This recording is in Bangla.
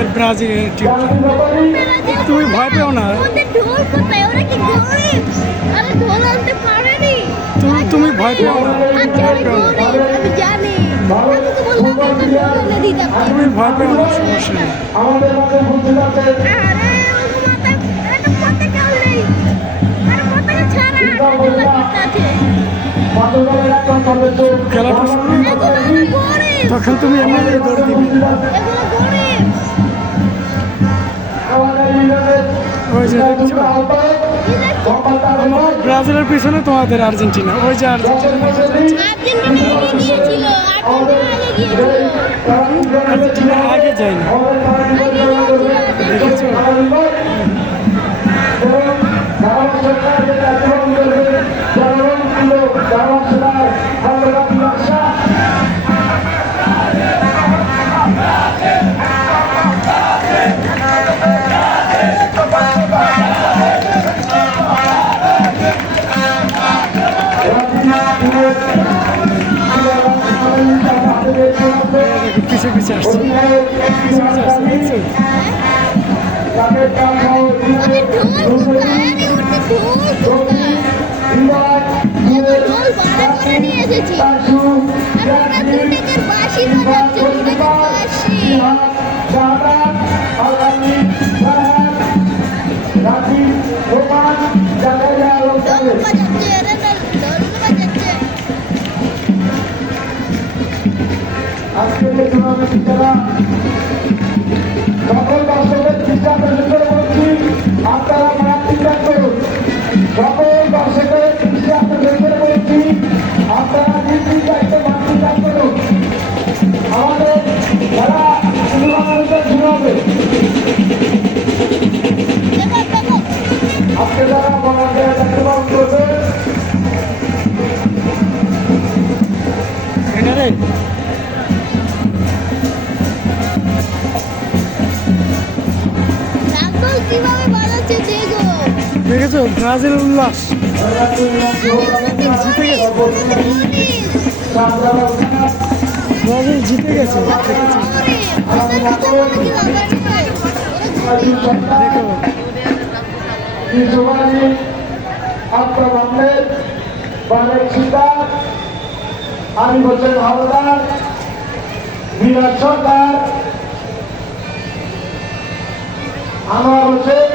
তোমাদের ব্রাজিলের টিমটা। তুমি ভয় পেও না। তুমি ভয় পেও না। তুমি ভয় পেও না, সমস্যা নেই। খেলাটা শুরু তখন তুমি এমনি দৌড় দিবে। ওই যে দেখছো ব্রাজিলের পিছনে তোমাদের আর্জেন্টিনা, ওই যে আর্জেন্টিনা আগে যায়নি, দেখেছো? পিছে পিছে আসছে, দেখছো? আজকে যে টুর্নামেন্ট যারা সকল দর্শকের দৃষ্টান্ত করে বলছি, আপনারা মাঠ ঠিকঠাক করুন। সকল দর্শকের দৃষ্টান্ত করে বলছি, আপনারা নিজ দায়িত্ব মাঠ ঠিকঠাক করুন। আমাদের যারা টুর্নামেন্টে ঘুরাবে আজকে যারা বলারদের দায়িত্ব পালন করবে দেখেছো ব্রাজিল উল্লাস ব্রাজিল জিতে গেছে। আমি হোসেন হাওলাদার, বিরাট সরকার, আনোয়ার হোসেন,